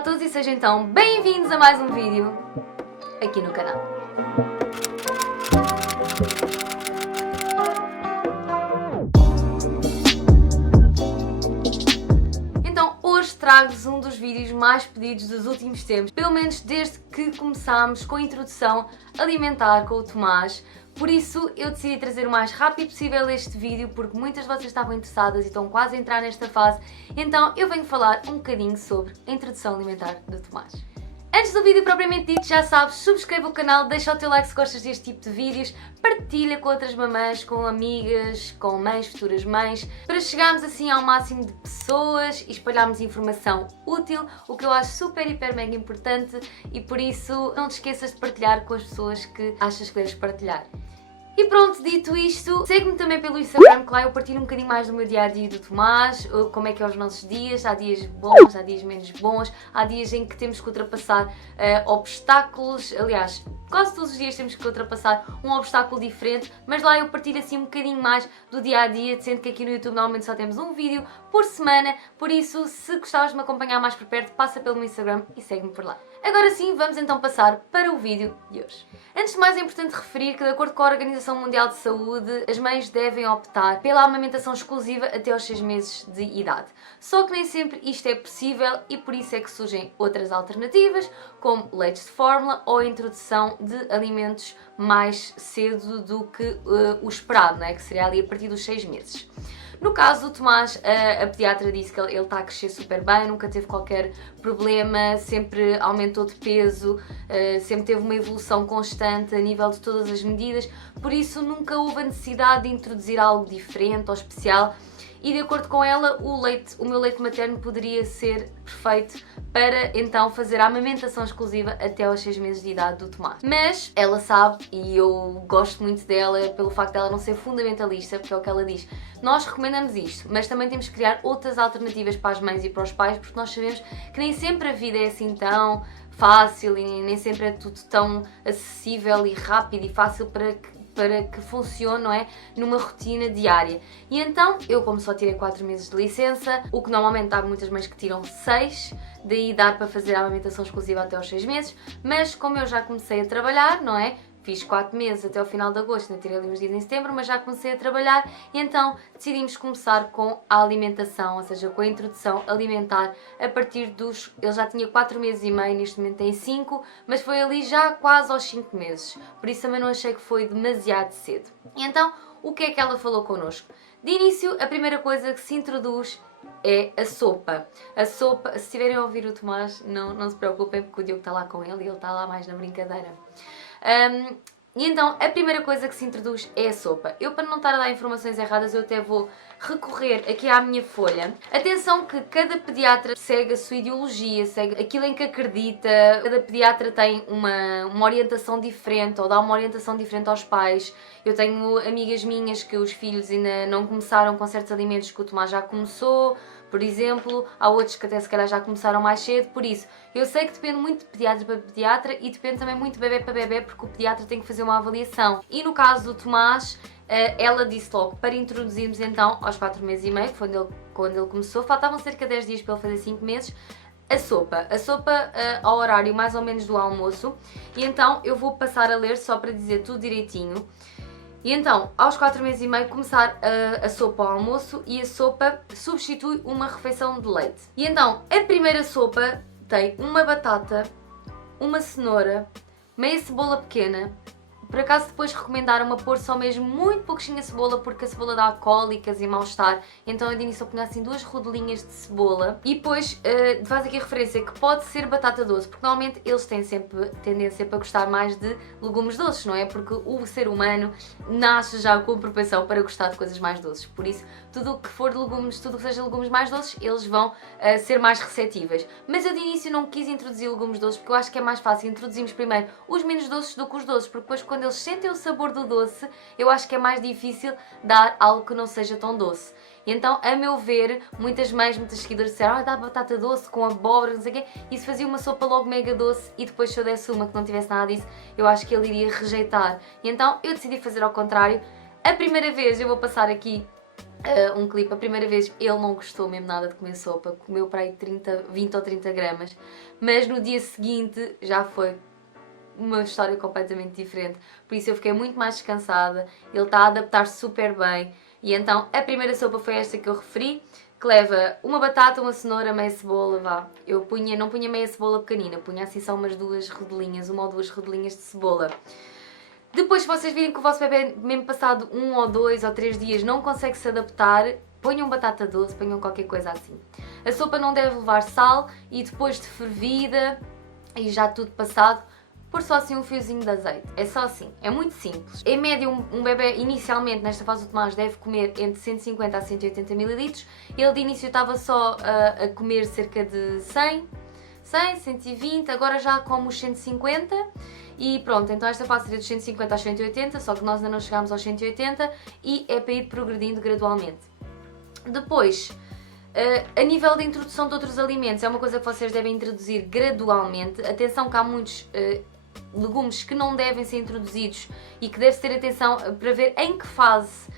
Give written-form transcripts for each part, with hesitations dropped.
a todos e sejam então bem-vindos a mais um vídeo aqui no canal. Então hoje trago-vos um dos vídeos mais pedidos dos últimos tempos, pelo menos desde que começámos com a introdução alimentar com o Tomás. Por isso eu decidi trazer o mais rápido possível este vídeo, porque muitas de vocês estavam interessadas e estão quase a entrar nesta fase, então eu venho falar um bocadinho sobre a introdução alimentar do Tomás. Antes do vídeo propriamente dito, já sabes, subscreve o canal, deixa o teu like se gostas deste tipo de vídeos, partilha com outras mamães, com amigas, com mães, futuras mães, para chegarmos assim ao máximo de pessoas e espalharmos informação útil, o que eu acho super, hiper, mega importante, e por isso não te esqueças de partilhar com as pessoas que achas que deves partilhar. E pronto, dito isto, segue-me também pelo Instagram, que lá eu partilho um bocadinho mais do meu dia-a-dia do Tomás, como é que é os nossos dias, há dias bons, há dias menos bons, há dias em que temos que ultrapassar obstáculos, aliás, quase todos os dias temos que ultrapassar um obstáculo diferente, mas lá eu partilho assim um bocadinho mais do dia-a-dia, sendo que aqui no YouTube normalmente só temos um vídeo por semana, por isso, se gostavas de me acompanhar mais por perto, passa pelo meu Instagram e segue-me por lá. Agora sim, vamos então passar para o vídeo de hoje. Antes de mais é importante referir que, de acordo com a Organização Mundial de Saúde, as mães devem optar pela amamentação exclusiva até aos 6 meses de idade. Só que nem sempre isto é possível e por isso é que surgem outras alternativas, como leites de fórmula ou a introdução de alimentos mais cedo do que o esperado, não é? Que seria ali a partir dos 6 meses. No caso do Tomás, a pediatra disse que ele está a crescer super bem, nunca teve qualquer problema, sempre aumentou de peso, sempre teve uma evolução constante a nível de todas as medidas, por isso nunca houve a necessidade de introduzir algo diferente ou especial. E de acordo com ela, o meu leite materno poderia ser perfeito para então fazer a amamentação exclusiva até aos 6 meses de idade do Tomás. Mas ela sabe, e eu gosto muito dela pelo facto dela não ser fundamentalista, porque é o que ela diz, nós recomendamos isto, mas também temos que criar outras alternativas para as mães e para os pais, porque nós sabemos que nem sempre a vida é assim tão fácil e nem sempre é tudo tão acessível e rápido e fácil para que funcione, não é? Numa rotina diária. E então, eu como só tirei 4 meses de licença, o que normalmente há muitas mães que tiram 6, daí dá para fazer a amamentação exclusiva até aos 6 meses, mas como eu já comecei a trabalhar, não é? Fiz 4 meses até ao final de agosto, ainda tirei ali uns dias em setembro, mas já comecei a trabalhar e então decidimos começar com a alimentação, ou seja, com a introdução alimentar a partir dos... Ele já tinha 4 meses e meio, neste momento tem 5, mas foi ali já quase aos 5 meses, por isso também não achei que foi demasiado cedo. E então, o que é que ela falou connosco? De início, a primeira coisa que se introduz é a sopa. A sopa, se estiverem a ouvir o Tomás, não se preocupem porque o Diogo está lá com ele e ele está lá mais na brincadeira. E então a primeira coisa que se introduz é a sopa. Eu, para não estar a dar informações erradas, eu até vou recorrer aqui à minha folha. Atenção que cada pediatra segue a sua ideologia, segue aquilo em que acredita, cada pediatra tem uma orientação diferente ou dá uma orientação diferente aos pais. Eu tenho amigas minhas que os filhos ainda não começaram com certos alimentos que o Tomás já começou, por exemplo, há outros que até se calhar já começaram mais cedo, por isso eu sei que depende muito de pediatra para pediatra e depende também muito de bebê para bebê, porque o pediatra tem que fazer uma avaliação. E no caso do Tomás, ela disse logo para introduzirmos então aos 4 meses e meio, que foi quando ele começou, faltavam cerca de 10 dias para ele fazer 5 meses, a sopa ao horário mais ou menos do almoço, e então eu vou passar a ler só para dizer tudo direitinho. E então, aos 4 meses e meio, começar a sopa ao almoço e a sopa substitui uma refeição de leite. E então, a primeira sopa tem uma batata, uma cenoura, meia cebola pequena. Por acaso depois recomendaram-me a pôr só mesmo muito pouquinho a cebola, porque a cebola dá cólicas e mal-estar, então eu de início eu punha assim 2 rodelinhas de cebola. E depois faz aqui a referência que pode ser batata doce, porque normalmente eles têm sempre tendência para gostar mais de legumes doces, não é? Porque o ser humano nasce já com propensão para gostar de coisas mais doces, por isso tudo o que for de legumes, tudo o que seja legumes mais doces, eles vão ser mais receptíveis. Mas eu de início não quis introduzir legumes doces, porque eu acho que é mais fácil introduzirmos primeiro os menos doces do que os doces, porque depois quando eles sentem o sabor do doce, eu acho que é mais difícil dar algo que não seja tão doce. E então, a meu ver, muitas mães, muitas seguidoras disseram dá batata doce com abóbora, não sei o quê, e se fazia uma sopa logo mega doce e depois se eu desse uma que não tivesse nada disso, eu acho que ele iria rejeitar. E então, eu decidi fazer ao contrário. A primeira vez eu vou passar aqui um clipe. A primeira vez ele não gostou mesmo nada de comer sopa, comeu para aí 20 ou 30 gramas, mas no dia seguinte já foi uma história completamente diferente, por isso eu fiquei muito mais descansada, ele está a adaptar-se super bem. E então a primeira sopa foi esta que eu referi, que leva uma batata, uma cenoura, meia cebola, vá. Eu não punha meia cebola pequenina, punha assim só umas duas rodelinhas, uma ou duas rodelinhas de cebola. Depois, se vocês virem que o vosso bebê, mesmo passado 1 ou 2 ou 3 dias, não consegue se adaptar, ponham batata doce, ponham qualquer coisa assim. A sopa não deve levar sal e depois de fervida e já tudo passado, pôr só assim um fiozinho de azeite. É só assim, é muito simples. Em média, um bebê inicialmente nesta fase do Tomás deve comer entre 150 a 180 ml. Ele de início estava só a comer cerca de 100, 120, agora já come os 150. E pronto, então esta fase seria dos 150 aos 180, só que nós ainda não chegámos aos 180 e é para ir progredindo gradualmente. Depois, a nível de introdução de outros alimentos, é uma coisa que vocês devem introduzir gradualmente. Atenção que há muitos legumes que não devem ser introduzidos e que deve-se ter atenção para ver em que fase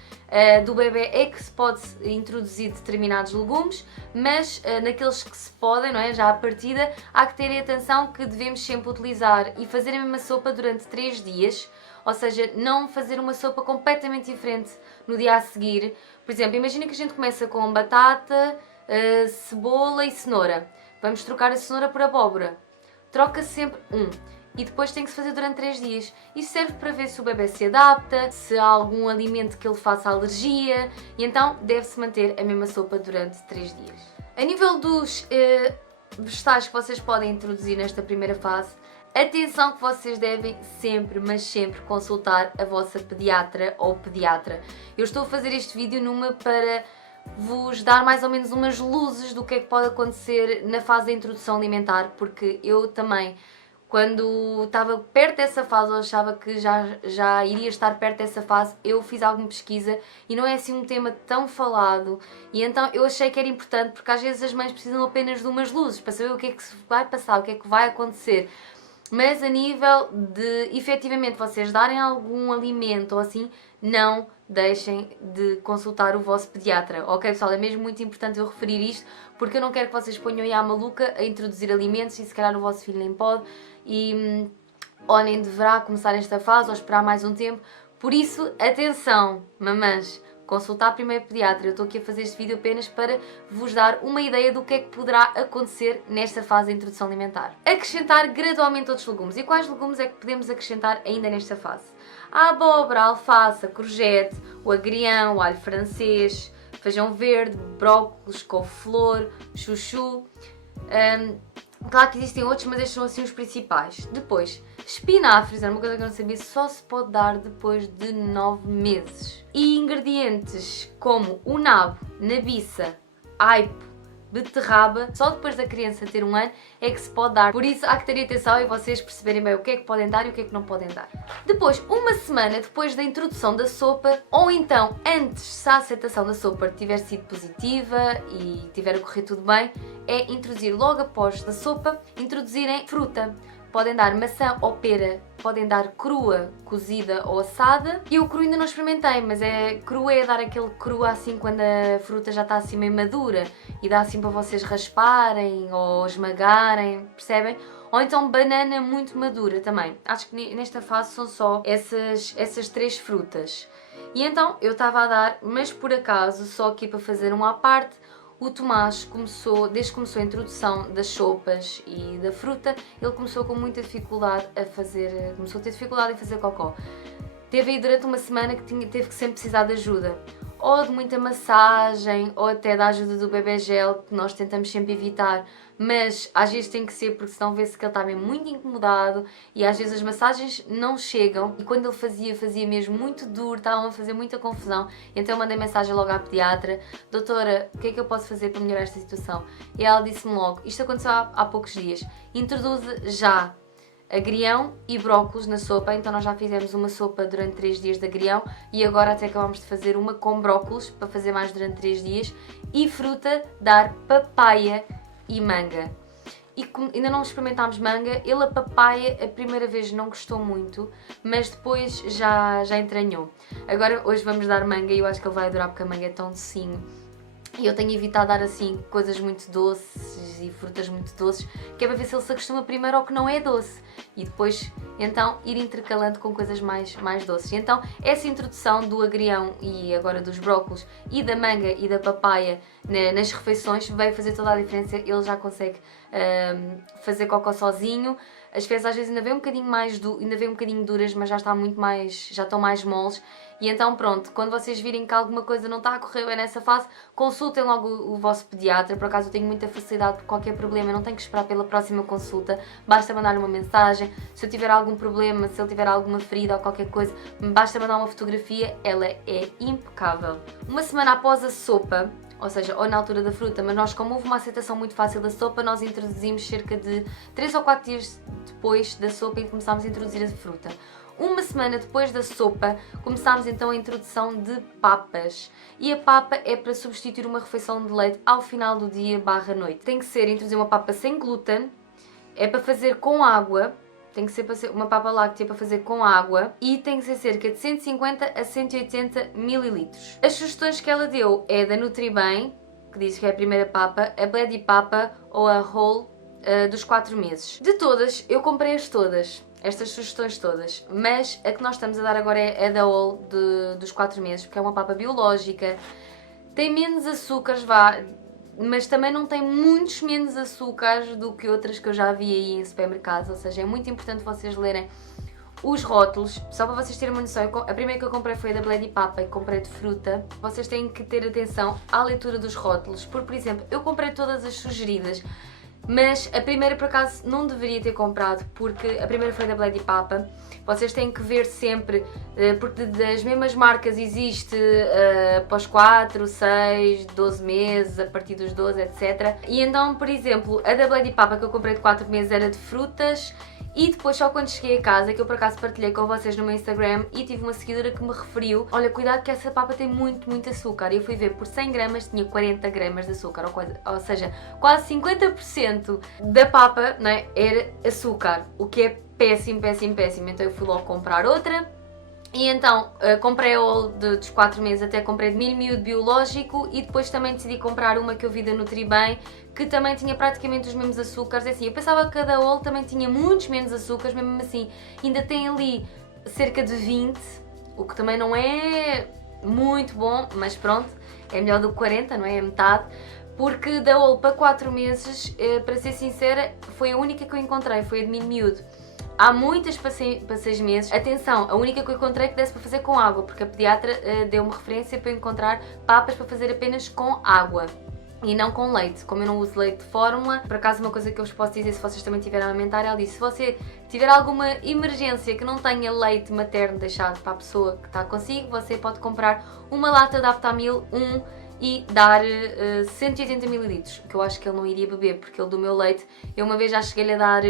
do bebê é que se pode introduzir determinados legumes, mas naqueles que se podem, não é? Já à partida, há que ter atenção que devemos sempre utilizar e fazer a mesma sopa durante 3 dias, ou seja, não fazer uma sopa completamente diferente no dia a seguir. Por exemplo, imagina que a gente começa com batata, cebola e cenoura. Vamos trocar a cenoura por abóbora. Troca-se sempre e depois tem que se fazer durante 3 dias. Isso serve para ver se o bebê se adapta, se há algum alimento que ele faça alergia, e então deve-se manter a mesma sopa durante 3 dias. A nível dos vegetais que vocês podem introduzir nesta primeira fase, atenção que vocês devem sempre, mas sempre consultar a vossa pediatra ou pediatra. Eu estou a fazer este vídeo para vos dar mais ou menos umas luzes do que é que pode acontecer na fase da introdução alimentar, porque eu também, quando estava perto dessa fase, ou achava que já iria estar perto dessa fase, eu fiz alguma pesquisa e não é assim um tema tão falado, e então eu achei que era importante, porque às vezes as mães precisam apenas de umas luzes para saber o que é que se vai passar, o que é que vai acontecer. Mas a nível de efetivamente vocês darem algum alimento ou assim, não deixem de consultar o vosso pediatra, ok pessoal? É mesmo muito importante eu referir isto, porque eu não quero que vocês ponham aí à maluca a introduzir alimentos e se calhar o vosso filho nem pode e ou nem deverá começar esta fase ou esperar mais um tempo. Por isso, atenção, mamãs, consultar primeiro pediatra. Eu estou aqui a fazer este vídeo apenas para vos dar uma ideia do que é que poderá acontecer nesta fase de introdução alimentar. Acrescentar gradualmente outros legumes. E quais legumes é que podemos acrescentar ainda nesta fase? A abóbora, a alface, a courgette, o agrião, o alho francês, feijão verde, brócolis, couve-flor, chuchu. Claro que existem outros, mas estes são assim os principais. Depois, espinafres, era uma coisa que eu não sabia, só se pode dar depois de 9 meses. E ingredientes como o nabo, nabiça, aipo, beterraba, só depois da criança ter 1 ano é que se pode dar. Por isso há que ter atenção e vocês perceberem bem o que é que podem dar e o que é que não podem dar. Depois, uma semana depois da introdução da sopa, ou então antes, se a aceitação da sopa tiver sido positiva e tiver a correr tudo bem, é introduzir logo após da sopa, introduzirem fruta. Podem dar maçã ou pera, podem dar crua, cozida ou assada. Eu cru ainda não experimentei, mas crua é dar aquele cru assim quando a fruta já está assim meio madura e dá assim para vocês rasparem ou esmagarem, percebem? Ou então banana muito madura também. Acho que nesta fase são só essas 3 frutas. E então eu estava a dar, mas por acaso, só aqui para fazer uma à parte, o Tomás desde que começou a introdução das sopas e da fruta, ele começou com muita dificuldade começou a ter dificuldade em fazer cocó. Teve aí durante uma semana que teve que sempre precisar de ajuda, ou de muita massagem, ou até da ajuda do bebê gel, que nós tentamos sempre evitar, mas às vezes tem que ser porque senão vê-se que ele está mesmo muito incomodado e às vezes as massagens não chegam e quando ele fazia mesmo muito duro, estavam a fazer muita confusão. Então eu mandei mensagem logo à pediatra: doutora, o que é que eu posso fazer para melhorar esta situação? E ela disse-me logo, isto aconteceu há poucos dias, introduza já agrião e brócolis na sopa. Então nós já fizemos uma sopa durante 3 dias de agrião e agora até acabamos de fazer uma com brócolis para fazer mais durante 3 dias, e fruta, dar papaya e manga. e ainda não experimentámos manga. Ele, a papaya, a primeira vez não gostou muito, mas depois já entranhou. Agora hoje vamos dar manga e eu acho que ele vai adorar porque a manga é tão docinho. E eu tenho evitado dar assim coisas muito doces e frutas muito doces, que é para ver se ele se acostuma primeiro ao que não é doce e depois então ir intercalando com coisas mais doces. E então essa introdução do agrião e agora dos brócolos e da manga e da papaya nas refeições vai fazer toda a diferença. Ele já consegue fazer cocó sozinho. As fezes às vezes ainda vêm um bocadinho ainda vêm um bocadinho duras, mas já estão mais moles. E então pronto, quando vocês virem que alguma coisa não está a correr bem nessa fase, consultem logo o vosso pediatra. Por acaso eu tenho muita facilidade por qualquer problema, eu não tenho que esperar pela próxima consulta, basta mandar uma mensagem. Se eu tiver algum problema, se ele tiver alguma ferida ou qualquer coisa, basta mandar uma fotografia, ela é impecável. Uma semana após a sopa, ou seja, ou na altura da fruta, mas nós, como houve uma aceitação muito fácil da sopa, nós introduzimos cerca de 3 ou 4 dias depois da sopa e começámos a introduzir a fruta. Uma semana depois da sopa, começámos então a introdução de papas. E a papa é para substituir uma refeição de leite ao final do dia / noite. Tem que ser introduzir uma papa sem glúten, é para fazer com água. Tem que ser uma papa láctea para fazer com água e tem que ser cerca de 150 a 180 ml. As sugestões que ela deu é da Nutribem, que diz que é a primeira papa, a Bledi Papa ou a Whole dos 4 meses. De todas, eu comprei-as todas, estas sugestões todas, mas a que nós estamos a dar agora é a da Whole dos 4 meses, porque é uma papa biológica, tem menos açúcares, mas também não tem muitos menos açúcares do que outras que eu já vi aí em supermercados, ou seja, é muito importante vocês lerem os rótulos, só para vocês terem uma noção. A primeira que eu comprei foi a da Bledi Papa e comprei de fruta. Vocês têm que ter atenção à leitura dos rótulos, porque, por exemplo, eu comprei todas as sugeridas, mas a primeira por acaso não deveria ter comprado, porque a primeira foi da Bledi Papa. Vocês têm que ver sempre, porque das mesmas marcas existe após 4, 6, 12 meses, a partir dos 12, etc. E então, por exemplo, a da Bledi Papa que eu comprei de 4 meses era de frutas. E depois, só quando cheguei a casa, que eu por acaso partilhei com vocês no meu Instagram e tive uma seguidora que me referiu: olha, cuidado que essa papa tem muito açúcar. E eu fui ver, por 100 gramas tinha 40 gramas de açúcar, ou seja, quase 50% da papa, não é, era açúcar, o que é péssimo. Então eu fui logo comprar outra. E então comprei a Whole dos 4 meses, até comprei de milho miúdo biológico e depois também decidi comprar uma que eu vi da Nutribem, que também tinha praticamente os mesmos açúcares. É assim, eu pensava que cada Whole também tinha muitos menos açúcares, mesmo assim ainda tem ali cerca de 20, o que também não é muito bom, mas pronto, é melhor do que 40, não é? É metade. Porque da Whole para 4 meses, para ser sincera, foi a única que eu encontrei, foi a de milho miúdo. Há muitas para 6 meses. Atenção, a única que eu encontrei que desse para fazer com água, porque a pediatra deu-me referência para encontrar papas para fazer apenas com água e não com leite. Como eu não uso leite de fórmula, por acaso uma coisa que eu vos posso dizer, se vocês também tiverem a amamentar, ela disse: se você tiver alguma emergência que não tenha leite materno deixado para a pessoa que está consigo, você pode comprar uma lata de Aptamil 1 e dar 180 ml, que eu acho que ele não iria beber, porque ele do meu leite, eu uma vez já cheguei-lhe a dar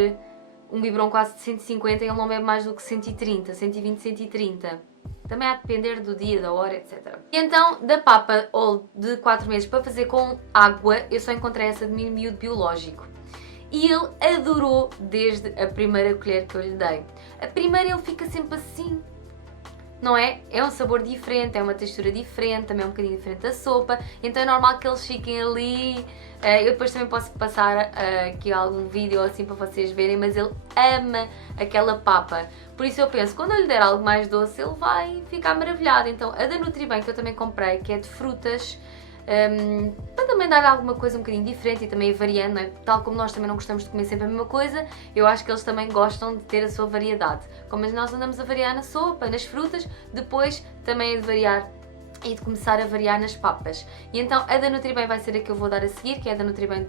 um biberon quase de 150 e ele não bebe mais do que 130, 120, 130. Também há de depender do dia, da hora, etc. E então, da papa Whole de 4 meses para fazer com água, eu só encontrei essa de milho miúdo biológico. E ele adorou desde a primeira colher que eu lhe dei. A primeira ele fica sempre assim, não é? É um sabor diferente, é uma textura diferente, também é um bocadinho diferente da sopa, então é normal que eles fiquem ali. Eu depois também posso passar aqui algum vídeo assim para vocês verem, mas ele ama aquela papa. Por isso eu penso, quando eu lhe der algo mais doce, ele vai ficar maravilhado. Então a da Nutribem, que eu também comprei, que é de frutas, para também dar alguma coisa um bocadinho diferente e também variando, não é? Tal como nós também não gostamos de comer sempre a mesma coisa, eu acho que eles também gostam de ter a sua variedade. Como nós andamos a variar na sopa, nas frutas, depois também é de variar e de começar a variar nas papas. E então a da Nutribem vai ser a que eu vou dar a seguir, que é a da Nutribem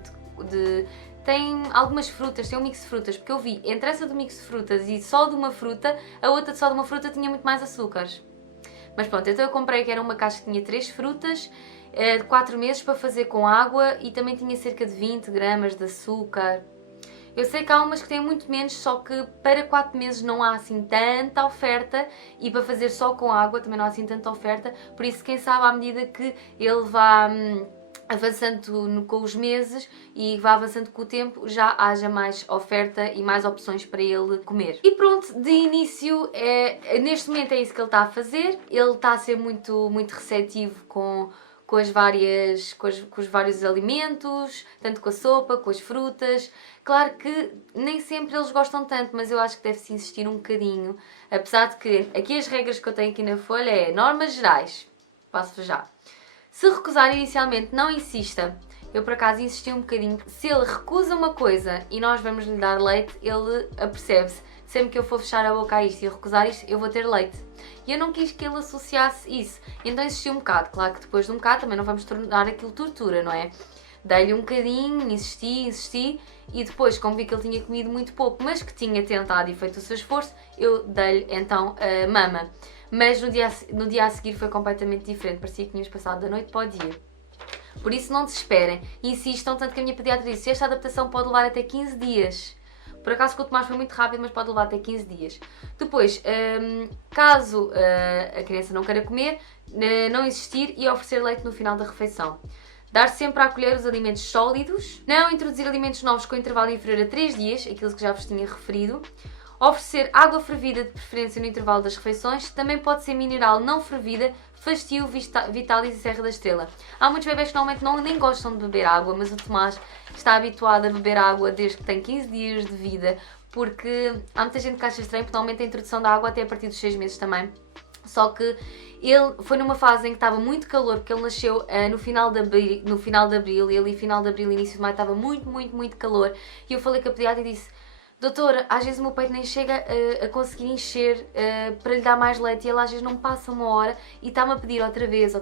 tem algumas frutas, tem um mix de frutas, porque eu vi entre essa do mix de frutas e só de uma fruta, a outra de só de uma fruta tinha muito mais açúcares. Mas pronto, então eu comprei que era uma caixa que tinha 3 frutas, de 4 meses para fazer com água e também tinha cerca de 20 gramas de açúcar. Eu sei que há umas que têm muito menos, só que para 4 meses não há assim tanta oferta e para fazer só com água também não há assim tanta oferta, por isso quem sabe à medida que ele vá avançando com os meses e vá avançando com o tempo, já haja mais oferta e mais opções para ele comer. E pronto, de início, neste momento é isso que ele está a fazer. Ele está a ser muito receptivo com os vários alimentos, tanto com a sopa, com as frutas. Claro que nem sempre eles gostam tanto, mas eu acho que deve-se insistir um bocadinho. Apesar de que aqui as regras que eu tenho aqui na folha é normas gerais. Passo já. Se recusar inicialmente, não insista. Eu por acaso insisti um bocadinho. Se ele recusa uma coisa e nós vamos lhe dar leite, ele apercebe-se. Sempre que eu for fechar a boca a isto e recusar isto, eu vou ter leite. E eu não quis que ele associasse isso. Então insisti um bocado. Claro que depois de um bocado também não vamos tornar aquilo tortura, não é? Dei-lhe um bocadinho, insisti. E depois, como vi que ele tinha comido muito pouco, mas que tinha tentado e feito o seu esforço, eu dei-lhe então a mama. Mas no dia a seguir foi completamente diferente. Parecia que tínhamos passado da noite para o dia. Por isso não desesperem. Insistam, tanto que a minha pediatra disse, esta adaptação pode levar até 15 dias. Por acaso com o Tomás foi muito rápido, mas pode levar até 15 dias. Depois, caso a criança não queira comer, não insistir e oferecer leite no final da refeição. Dar sempre à colher os alimentos sólidos. Não introduzir alimentos novos com intervalo inferior a 3 dias, aquilo que já vos tinha referido. Oferecer água fervida de preferência no intervalo das refeições. Também pode ser mineral não fervida, Fastio, Vitalis e Serra da Estrela. Há muitos bebés que normalmente nem gostam de beber água, mas o Tomás está habituado a beber água desde que tem 15 dias de vida, porque há muita gente que acha estranho, porque normalmente a introdução da água até a partir dos 6 meses também. Só que ele foi numa fase em que estava muito calor, porque ele nasceu no final de abril, e ali final de abril, início de maio, estava muito calor. E eu falei com a pediatra e disse, doutora, às vezes o meu peito nem chega a conseguir encher para lhe dar mais leite, e ele às vezes não passa uma hora e está-me a pedir outra vez.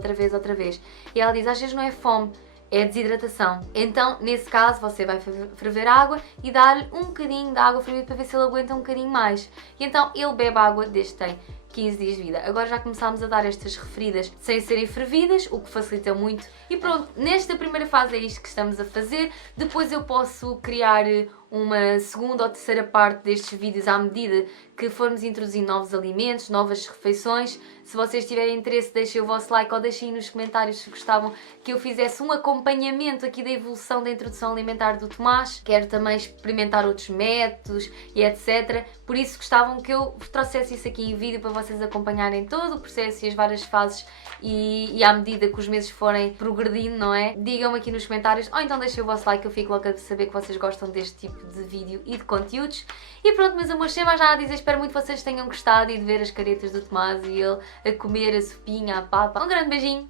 E ela diz, às vezes não é fome, é desidratação. Então, nesse caso, você vai ferver água e dar-lhe um bocadinho de água fervida para ver se ele aguenta um bocadinho mais. E então ele bebe água desde que tem 15 dias de vida. Agora já começámos a dar estas referidas sem serem fervidas, o que facilita muito. E pronto, nesta primeira fase é isto que estamos a fazer. Depois eu posso criar uma segunda ou terceira parte destes vídeos à medida que formos introduzindo novos alimentos, novas refeições. Se vocês tiverem interesse, deixem o vosso like ou deixem aí nos comentários se gostavam que eu fizesse um acompanhamento aqui da evolução da introdução alimentar do Tomás. Quero também experimentar outros métodos e etc. Por isso gostavam que eu trouxesse isso aqui em vídeo para vocês acompanharem todo o processo e as várias fases e à medida que os meses forem progredindo, não é? Digam-me aqui nos comentários ou então deixem o vosso like, eu fico logo a saber que vocês gostam deste tipo de vídeo e de conteúdos. E pronto, meus amores, sem mais nada a dizer, espero muito que vocês tenham gostado e de ver as caretas do Tomás e ele a comer a sopinha, a papa. Um grande beijinho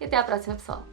e até à próxima, pessoal.